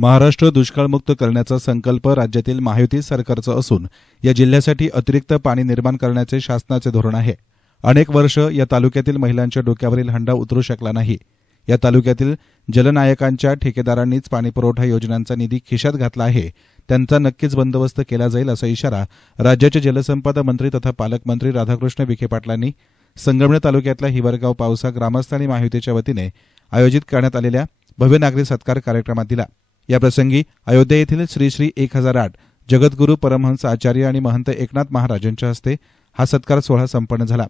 महाराष्ट्र दुष्काळमुक्त करण्याचा संकल्प राज्यातील महायुती सरकारचा असून या जिल्ह्यासाठी अतिरिक्त पाणी निर्माण करण्याचे शासनाचे धोरण आहे। अनेक वर्ष या तालुक्यातील महिलांच्या डोक्यावरील हंडा उतरू शकला नाही। या तालुक्यातील जलनायकांच्या ठेकेदारांनीच पाणीपुरवठा योजनांचा निधी खिशात घातला आहे, त्यांचा नक्कीच बंदोबस्त केला जाईल असा इशारा राज्याचे जलसंपदा मंत्री तथा पालकमंत्री राधाकृष्ण विखे पाटलांनी संगमनेर तालुक्यातल्या हिवरगाव पावसा ग्रामस्थ आणि महायुतीच्या वतीने आयोजित करण्यात आलेल्या भव्य नागरी सत्कार कार्यक्रमात दिला। याप्रसंगी अयोध्या येथील श्री श्री 1008 जगद्गुरू परमहंस आचार्य आणि महंत एकनाथ महाराज यांच्या हस्ते हा सत्कार सोहळा संपन्न झाला।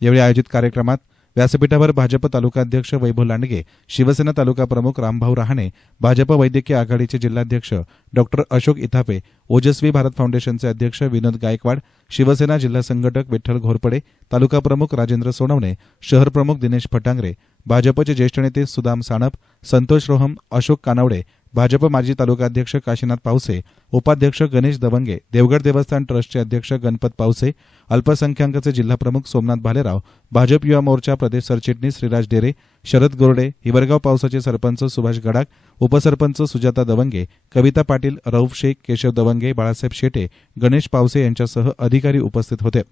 यावेळी आयोजित कार्यक्रमात व्यासपीठावर भाजप तालुकाध्यक्ष वैभव लांडगे, शिवसेना तालुका प्रमुख रामभाऊ रहाणे, भाजप वैद्यकीय आघाडीचे जिल्हाध्यक्ष डॉक्टर अशोक इथापे, ओजस्वी भारत फाउंडेशनचे अध्यक्ष विनोद गायकवाड, शिवसेना जिल्हा संघटक विठ्ठल घोरपडे, तालुका प्रमुख राजेंद्र सोनवणे, शहर प्रमुख दिनेश फटांगरे, भाजपचे ज्येष्ठ नेते सुदाम सानप, संतोष रोहम, अशोक कानवडे, भाजप माजी तालुकाध्यक्ष काशीनाथ पावसे, उपाध्यक्ष गणेश दवंगे, देवगड देवस्थान ट्रस्टचे अध्यक्ष गणपत पावसे, अल्पसंख्याकांचे जिल्हा प्रमुख सोमनाथ भालेराव, भाजप युवा मोर्चा प्रदेश सरचिटणीस श्रीराज डेरे, शरद गोरडे, हिवरगाव पावसाचे सरपंच सुभाष गडाख, उपसरपंच सुजाता दवंगे, कविता पाटील, रऊफ शेख, केशव दवंगे, बाळासाहेब शेटे, गणेश पावसे यांच्यासह अधिकारी उपस्थित होते।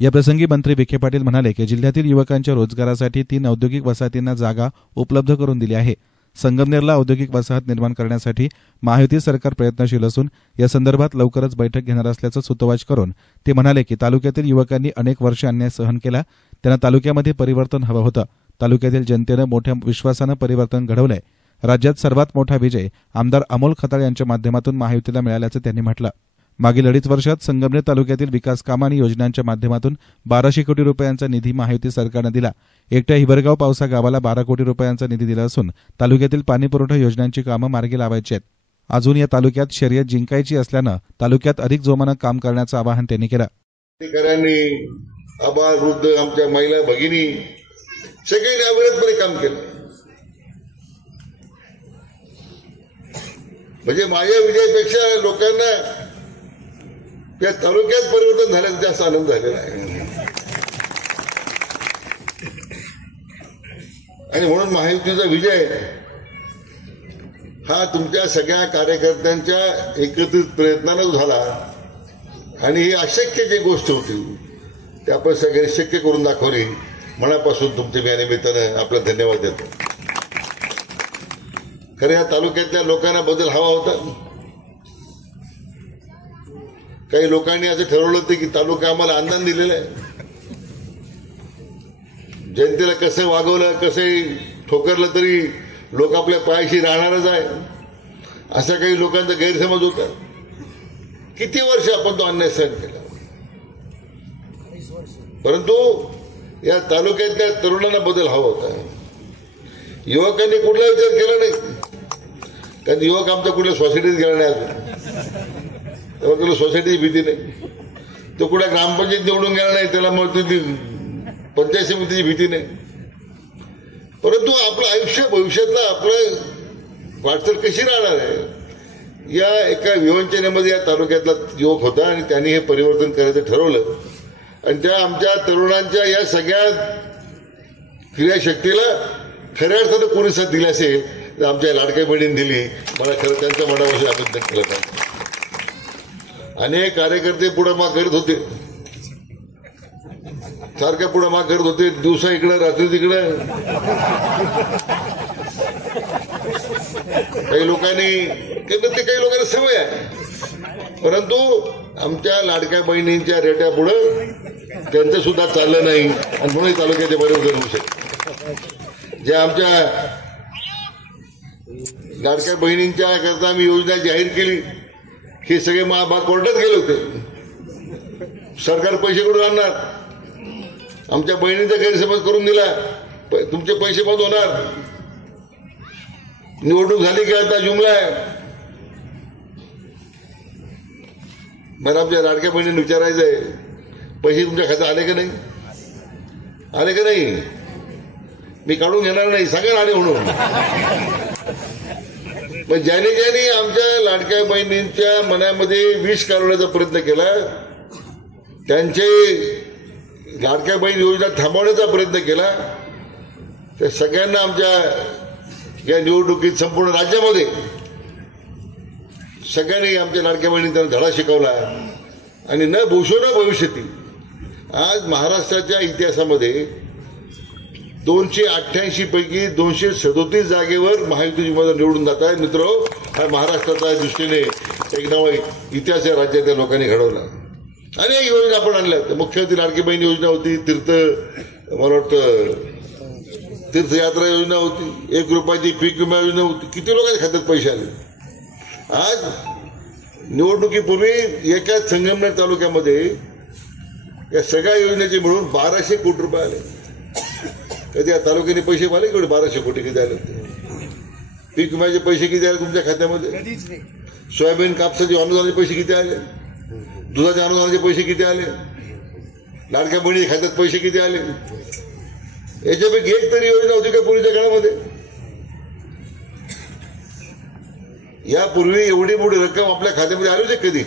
याप्रसंगी मंत्री विखे पाटील म्हणाले की जिल्ह्यातील युवकांच्या रोजगारासाठी 3 औद्योगिक वसाहतींना जागा उपलब्ध करून दिली आहे। संगमनेरला औद्योगिक वसाहत निर्माण करण्यासाठी महायुती सरकार प्रयत्नशील असून या संदर्भात लवकरच बैठक घेणार असल्याचं सूतोवाच करून ते म्हणाले की तालुक्यातील युवकांनी अनेक वर्षे अन्याय सहन केला, त्यांना तालुक्यामध्ये परिवर्तन हवं होतं। तालुक्यातील जनतेनं मोठ्या विश्वासानं परिवर्तन घडवलंय। राज्यात सर्वात मोठा विजय आमदार अमोल खताळ यांच्या माध्यमातून महायुतीला मिळाल्याचं त्यांनी म्हटलं। मागील 2.5 वर्षात संगमनेर तालुक्यातील विकास कामं आणि योजनांच्या माध्यमातून 1200 कोटी रुपयांचा निधी महायुती सरकारनं दिला। एकट्या हिवरगाव पावसा गावाला 12 कोटी रुपयांचा निधी दिला असून तालुक्यातील पाणीपुरवठा योजनांची कामं मार्गी लावायची आहेत। अजून या तालुक्यात शर्यत जिंकायची असल्यानं तालुक्यात अधिक जोमानं काम करण्याचं आवाहन त्यांनी केलं। आबाल वृद्ध आमच्या महिला भगिनी सगळ्यांनी अविरतपणे काम केलं, म्हणजे माझ्या विजयापेक्षा लोकांना या तालुक्यात परिवर्तन झाल्याचा जास्त आनंद झालेला आहे। आणि म्हणून महायुतीचा विजय हा तुमच्या सगळ्या कार्यकर्त्यांच्या एकत्रित प्रयत्नानं झाला आणि ही अशक्य जी गोष्ट होती ते आपण सगळ्यांनी शक्य करून दाखवली। मनापासून तुमच्या या निमित्तानं आपला धन्यवाद देतो। खरं या तालुक्यातल्या लोकांना बदल हवा होता। काही लोकांनी असं ठरवलं होतं की तालुका आम्हाला आनंद दिलेला आहे, जनतेला कसं वागवलं कसंही ठोकरलं तरी लोक आपल्या पायाशी राहणारच आहे, असा काही लोकांचा गैरसमज होता। किती वर्ष आपण तो अन्याय सहन केला, परंतु या तालुक्यातल्या तरुणांना बदल हवा होता। युवकांनी कुठला विचार केला नाही, कारण युवक आमच्या कुठल्या सोसायटीत गेला नाही अजून, तेव्हा तुला सोसायटीची भीती नाही, तो कुठल्या ग्रामपंचायत निवडून गेला नाही, त्याला मग तुझी पंचायत समितीची भीती नाही। परंतु आपलं आयुष्य भविष्यातलं आपलं वाटचाल कशी राहणार आहे या एका विवंचनेमध्ये या तालुक्यातला युवक होता आणि त्यांनी हे परिवर्तन करायचं ठरवलं आणि त्या आमच्या तरुणांच्या या सगळ्या क्रियाशक्तीला खऱ्या अर्थानं कोणी साथ दिली असेल तर आमच्या लाडक्या बहिणीने दिली। मला खरं त्यांच्या मनापासून अभिनंदन केलं पाहिजे। अनेक कार्यकर्ते पुढे माग करत होते, सारख्या पुढे माग करत होते, दिवसा इकडं रात्री तिकडं। काही लोकांना सवय आहे, परंतु आमच्या लाडक्या बहिणींच्या रेट्या पुढे त्यांचं सुद्धा चाललं नाही आणि म्हणून तालुक्याचे परिवर्तन होऊ शकते। ज्या आमच्या लाडक्या बहिणींच्या करता आम्ही योजना जाहीर केली हे सगळे महाभाग कोर्टात गेले होते। सरकार पैसे कुठून आणणार, आमच्या बहिणींचा गैरसमज करून दिला, तुमचे पैसे बंद होणार, निवडणूक झाली की आता जुमला आहे। मला आमच्या लाडक्या बहिणींनी विचारायचं आहे, पैसे तुमच्या खात्यात आले का नाही, आले का नाही? मी काढून घेणार नाही, सांगा आले म्हणून। पण ज्याने ज्याने आमच्या लाडक्या बहिणींच्या मनामध्ये विष काढण्याचा प्रयत्न केला, त्यांचे लाडक्या बहीण योजना थांबवण्याचा प्रयत्न केला, त्या सगळ्यांना आमच्या या निवडणुकीत संपूर्ण राज्यामध्ये सगळ्यांनी आमच्या लाडक्या बहिणी त्यांना धडा शिकवला आणि न भूषो न भविष्यती. आज महाराष्ट्राच्या इतिहासामध्ये 288 पैकी 237 जागेवर महायुतीची उमेदवार निवडून जात आहे. मित्र, हा महाराष्ट्राच्या दृष्टीने एक नवा इतिहास या राज्यातल्या लोकांनी घडवला. अनेक योजना आपण आणल्या. मुख्यमंत्री लाडकी बहीण योजना होती, मला वाटतं तीर्थयात्रा योजना होती, 1 रुपयाची पीक विमा योजना होती. किती लोकांच्या खात्यात पैसे आले. आज निवडणुकीपूर्वी एकाच संगमनेर तालुक्यामध्ये या सगळ्या योजनेचे मिळून 1200 कोटी रुपये आले. कधी या तालुक्याने पैसे आले केवढे? 1200 कोटी किती आले? पीक विम्याचे पैसे किती आले तुमच्या खात्यामध्ये? सोयाबीन कापसाचे अनुदानाचे पैसे किती आले? दुधाच्या अनुदानाचे पैसे किती आले? लाडक्या बहिणी खात्यात पैसे किती आले? याच्यापैकी एक तरी योजना होती का पूर्वीच्या काळामध्ये? यापूर्वी एवढी मोठी रक्कम आपल्या खात्यामध्ये आली होती कधी?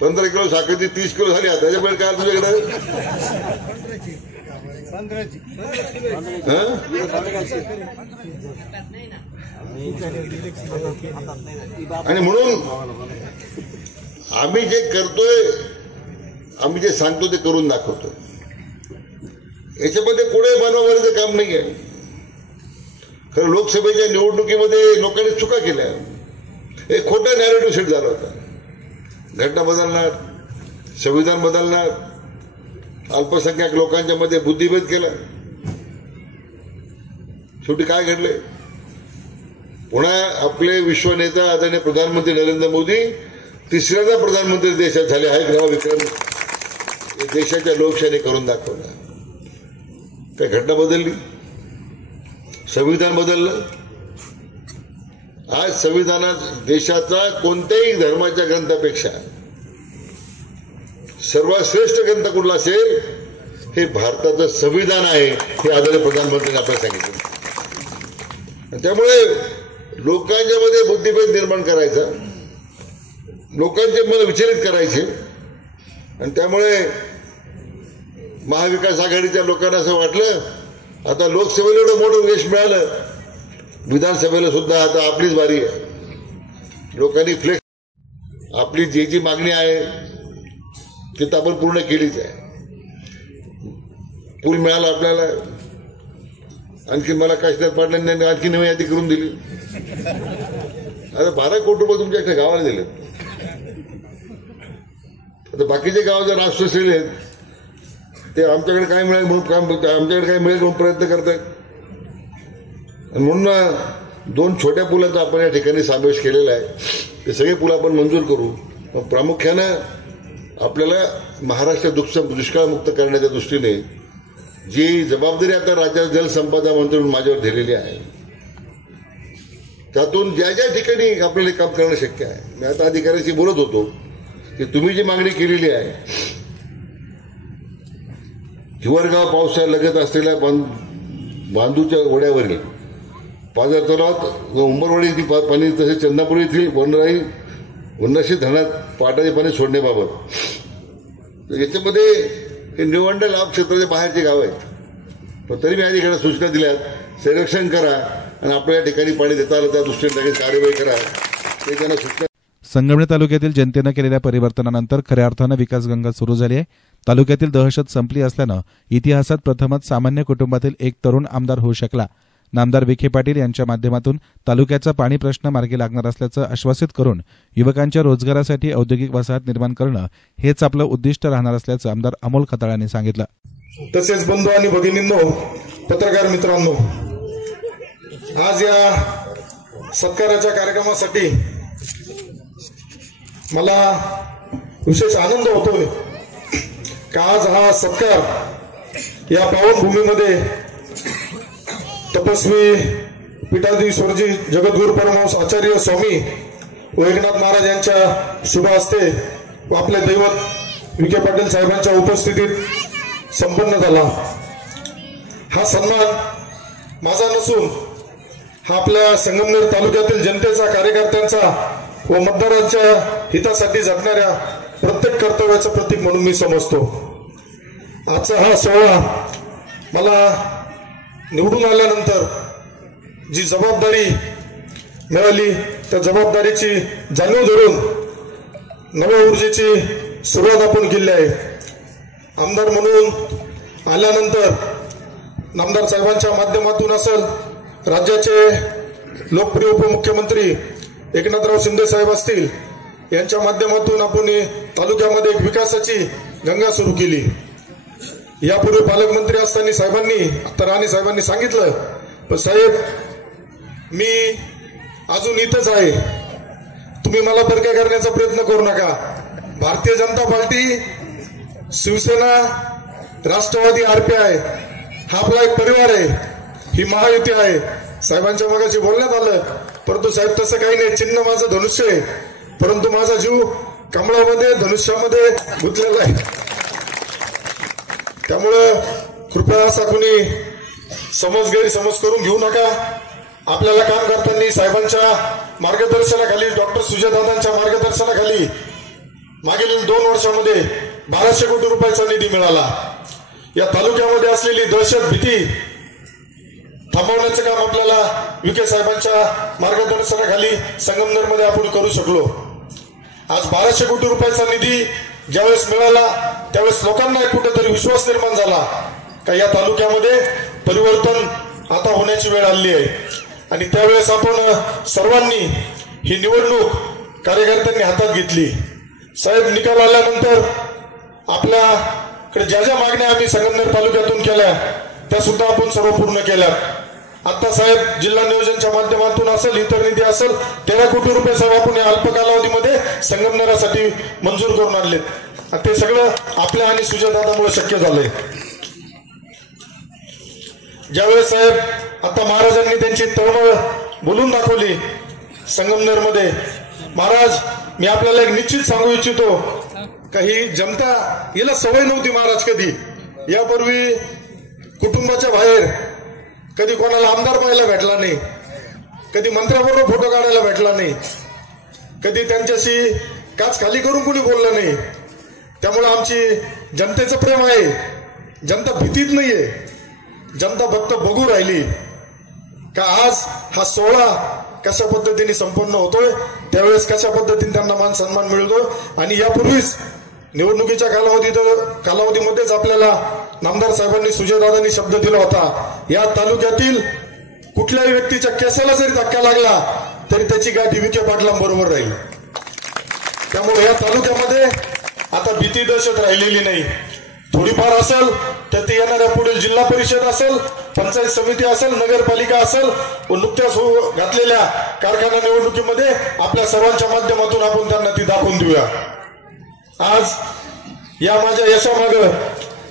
15 किलो साखरेची 30 किलो झाली. आता त्याच्यामुळे काय तुझ्याकडे? आणि म्हणून आम्ही जे करतोय, आम्ही जे सांगतो ते करून दाखवतोय. याच्यामध्ये पुढे बनवायचं काम नाही आहे. खरं लोकसभेच्या निवडणुकीमध्ये लोकांनी चुका केल्या. एक खोटा नॅरेटिव्ह सेट झाला होता. घटना बदलणार, संविधान बदलणार, अल्पसंख्याक लोकांच्या मध्ये बुद्धिभेद केला. शेवटी काय घडले? पुन्हा आपले विश्वनेता आदरणीय प्रधानमंत्री नरेंद्र मोदी तिसऱ्यांदा प्रधानमंत्री देशात झाले आहेत. नवा विक्रम देशाच्या लोकशाहीने करून दाखवला. काय घटना बदलली? संविधान बदललं. आज संविधानात देशाचा कोणत्याही धर्माच्या ग्रंथापेक्षा सर्वात श्रेष्ठ ग्रंथ कुठला असेल? हे भारताचं संविधान आहे, हे आदरणीय प्रधानमंत्र्यांनी आपल्याला सांगितलं. त्यामुळे लोकांच्या मध्ये बुद्धिभेद निर्माण करायचा, लोकांचे मन विचलित करायचे. आणि त्यामुळे महाविकास आघाडीच्या लोकांना असं वाटलं आता लोकसभेला एवढं मोठं यश मिळालं, विधानसभेला सुद्धा आता आपलीच बारी आहे. लोकांनी फ्लेक्स आपली जी मागणी आहे ती तर आपण पूर्ण केलीच आहे. पूल मिळाला आपल्याला, आणखी मला काशीनाथ पाटलांनी आणखी नवी यादी करून दिली. आता 12 कोटी रुपये तुमच्या इकडे गावाला दिले. आता बाकीचे गाव जर राष्ट्रश्रेणी आहेत ते आमच्याकडे काय मिळेल म्हणून आमच्याकडे काय मिळेल म्हणून प्रयत्न करतात. म्हणून 2 छोट्या पुलाचा आपण या ठिकाणी समावेश केलेला आहे. ते सगळे पुल आपण मंजूर करू. प्रामुख्यानं आपल्याला महाराष्ट्र दुष्काळमुक्त करण्याच्या दृष्टीने जी जबाबदारी आता राज्यात जलसंपदा मंत्री म्हणून माझ्यावर दिलेली आहे, त्यातून ज्या ज्या ठिकाणी आपल्याला काम करणं शक्य आहे. मी आता अधिकाऱ्यांशी बोलत होतो की तुम्ही जी मागणी केलेली आहे, हिवरगाव पावसाळ्यालगत असलेल्या बांधूच्या ओढ्यावरील पाझर तलावात उंबरवाडी पाणी, तसेच चंदापूर येथील वनराशी धरणात पाटाचे पाणी सोडण्याबाबत याच्यामध्ये हे निवडणं लाभ क्षेत्राच्या बाहेरचे गाव आहेत. पण तरी मी अधिकाऱ्यांना सूचना दिल्यात, संरक्षण करा आणि आपल्या या ठिकाणी पाणी देता आलं त्या दृष्टीने कार्यवाही करा, ते त्यांना सूचना. संगमनेर तालुक्यातील जनतेनं केलेल्या परिवर्तनानंतर खऱ्या अर्थानं विकासगंगा सुरू झाली आहे. तालुक्यातील दहशत संपली असल्यानं इतिहासात प्रथमच सामान्य कुटुंबातील एक तरुण आमदार होऊ शकला. नामदार विखे पाटील यांच्या माध्यमातून तालुक्याचा पाणी प्रश्न मार्गी लागणार असल्याचं आश्वासित करून युवकांच्या रोजगारासाठी औद्योगिक वसाहत निर्माण करणं हेच आपलं उद्दिष्ट राहणार असल्याचं आमदार अमोल खताळ यांनी सांगितलं. तसेच बंधू आणि भगिनींनो, पत्रकार मित्रांनो, आज या सत्काराच्या कार्यक्रमासाठी मला विशेष आनंद होतोय की आज हा सत्कार या पावनभूमीमध्ये तपस्वी पीठाधीश्वरजी जगद्गुरु परमहंस आचार्य स्वामी व एकनाथ महाराज यांच्या शुभ हस्ते व आपले दैवत विखे पाटील साहेबांच्या उपस्थितीत संपन्न झाला. हा सन्मान माझा नसून हा आपल्या संगमनेर तालुक्यातील जनतेचा, कार्यकर्त्यांचा व मतदारांच्या हितासाठी झटणाऱ्या प्रत्येक कर्तव्याचं प्रतीक म्हणून मी समजतो. आजचा हा सोहळा मला निवडून आल्यानंतर जी जबाबदारी मिळाली त्या जबाबदारीची जाणीव धरून नव्या ऊर्जेची सुरुवात आपण केली आहे. आमदार म्हणून आल्यानंतर नामदार साहेबांच्या माध्यमातून असेल, राज्याचे लोकप्रिय उपमुख्यमंत्री एकनाथराव शिंदे साहेब असतील, यांच्या माध्यमातून आपण तालुक्यामध्ये एक विकासाची गंगा सुरू केली. यापूर्वी पालकमंत्री असताना साहेबांनी, आता राणे साहेबांनी सांगितलं, पण साहेब मी अजून इथंच आहे, तुम्ही मला परके करण्याचा प्रयत्न करू नका. भारतीय जनता पार्टी, शिवसेना, राष्ट्रवादी, RPI हा आपला एक परिवार आहे, ही महायुती आहे. साहेबांच्या मगाशी बोलण्यात आलं, परंतु साहेब तसं काही नाही. चिन्ह माझं धनुष्य आहे, परंतु माझा जीव कमळामध्ये, धनुष्यामध्ये गुंतलेला आहे. त्यामुळं कृपया असा कोणी गैरसमज करून घेऊ नका. आपल्याला काम करताना साहेबांच्या मार्गदर्शनाखाली, डॉक्टर सुजयदादांच्या मार्गदर्शनाखाली मागील 2 वर्षामध्ये 1200 कोटी रुपयाचा निधी मिळाला. या तालुक्यामध्ये असलेली दहशत, भीती थांबवण्याचं काम आपल्याला विखे साहेबांच्या मार्गदर्शनाखाली संगमनेरमध्ये आपण करू शकलो. आज 1200 कोटी रुपयाचा निधी ज्यावेळेस मिळाला, त्यावेळेस लोकांना कुठेतरी विश्वास निर्माण झाला का या तालुक्यामध्ये परिवर्तन आता होण्याची वेळ आली आहे. आणि त्यावेळेस आपण सर्वांनी ही निवडणूक कार्यकर्त्यांनी हातात घेतली. साहेब निकाल आल्यानंतर आपल्याकडे ज्या ज्या मागण्या आम्ही संगमनेर तालुक्यातून केल्या त्या सुद्धा आपण सर्व पूर्ण केल्या. आता साहेब जिल्हा नियोजनच्या माध्यमातून असेल, इतर निधी असेल, 13 कोटी रुपये साहेब आपण या अल्प कालावधीमध्ये संगमनेरासाठी मंजूर करून आणलेत. ते सगळं आपल्या आणि सुजयदादामुळे शक्य झालंय. ज्यावेळेस साहेब आता महाराजांनी त्यांची तळमळ बोलून दाखवली संगमनेरमध्ये, महाराज मी आपल्याला एक निश्चित सांगू इच्छितो का ही जनता, हिला सवय नव्हती महाराज कधी. यापूर्वी कुटुंबाच्या बाहेर कधी कोणाला आमदार पाहायला भेटला नाही, कधी मंत्र्याबरोबर फोटो काढायला भेटला नाही, कधी त्यांच्याशी काच खाली करून कोणी बोललं नाही. त्यामुळे आमची जनतेचं प्रेम आहे. जनता भीतीत नाहीये, जनता फक्त बघू राहिली का आज हा सोहळा कशा पद्धतीने संपन्न होतोय, त्यावेळेस कशा पद्धतीने त्यांना मान सन्मान मिळतोय. आणि यापूर्वीच निवडणुकीच्या कालावधीमध्येच आपल्याला नामदार साहेबांनी, सुजयदादांनी शब्द दिला होता, या तालुक्यातील कुठल्याही व्यक्तीच्या केसाला जरी धक्का लागला तरी त्याची गाठी विखे पाटलांबरोबर राहील. त्यामुळे या तालुक्यामध्ये आता भीती दहशत राहिलेली नाही. थोडीफार असेल तर ती येणाऱ्या पुढील जिल्हा परिषद असेल, पंचायत समिती असेल, नगरपालिका असेल व नुकत्याच घातलेल्या कारखाना निवडणुकीमध्ये आपल्या सर्वांच्या माध्यमातून आपण त्यांना ती दाखवून देऊया. आज या माझ्या यशामागं,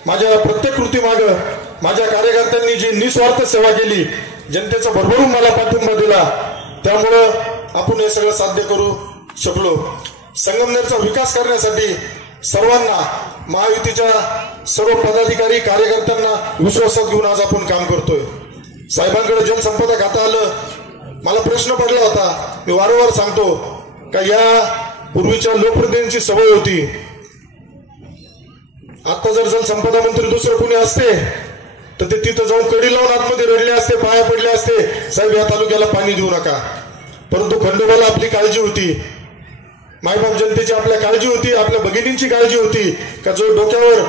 माझ्या प्रत्येक कृतीमागं माझ्या कार्यकर्त्यांनी जी निस्वार्थ सेवा केली, जनतेचा भरभरून मला पाठिंबा दिला, त्यामुळं आपण हे सगळं साध्य करू शकलो. संगमनेरचा विकास करण्यासाठी सर्वांना, महायुतीच्या सर्व पदाधिकारी कार्यकर्त्यांना विश्वासात घेऊन आज आपण काम करतोय. साहेबांकडे जलसंपदा खातं आलं, मला प्रश्न पडला होता, मी वारंवार सांगतो का या पूर्वीच्या लोकप्रतिनिधींची सवय होती, आता जर जलसंपदा मंत्री दुसरं कोणी असते तर ते तिथं जाऊन कडी लावून आतमध्ये रडले असते, पाया पडले असते, साहेब या तालुक्याला पाणी देऊ नका. परंतु खंडोबाला आपली काळजी होती, मायबाप जनतेची आपल्या काळजी होती, आपल्या भगिनींची काळजी होती का जो डोक्यावर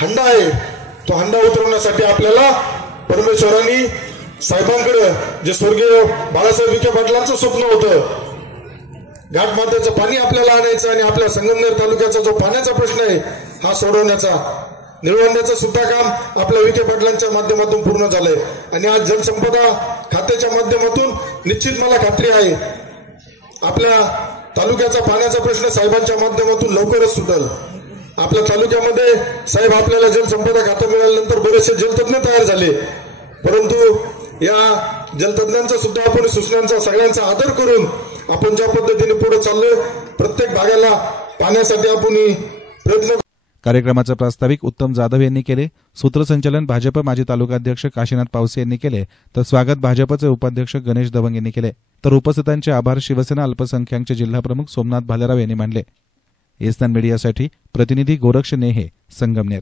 हंडा आहे तो हंडा उतरवण्यासाठी आपल्याला परमेश्वरांनी साहेबांकडे, जे स्वर्गीय बाळासाहेब विखे पाटलांचं स्वप्न होतं, घाटमात्याचं पाणी आपल्याला आणायचं आणि आपल्या संगमनेर तालुक्याचा जो पाण्याचा प्रश्न आहे हा सोडवण्याचा, निळवण्याचं सुद्धा काम आपल्या विखे पाटलांच्या माध्यमातून पूर्ण झालंय. आणि आज जलसंपदा खात्याच्या माध्यमातून निश्चित मला खात्री आहे आपल्या तालुक्याचा पाण्याचा प्रश्न साहेबांच्या माध्यमातून लवकरच सुटेल. आपल्या तालुक्यामध्ये साहेब आपल्याला जलसंपदा खातं मिळाल्यानंतर बरेचसे जलतज्ञ तयार झाले, परंतु या जलतज्ञांचा सुद्धा आपण सूचनांचा सगळ्यांचा आदर करून आपण ज्या पद्धतीने पुढे चाललोय, प्रत्येक भागाला पाण्यासाठी आपण प्रयत्न. कार्यक्रमाचे प्रास्ताविक उत्तम जाधव यांनी केले. सूत्रसंचालन भाजप माजी तालुकाध्यक्ष काशीनाथ पावसे यांनी केले, तर स्वागत भाजपचे उपाध्यक्ष गणेश दवंग यांनी केले. तर उपस्थितांचे आभार शिवसेना अल्पसंख्याकचे जिल्हाप्रमुख सोमनाथ भालेराव यांनी मानले. एस्तान मीडियासाठी प्रतिनिधी गोरक्ष नेहे, संगमनेर.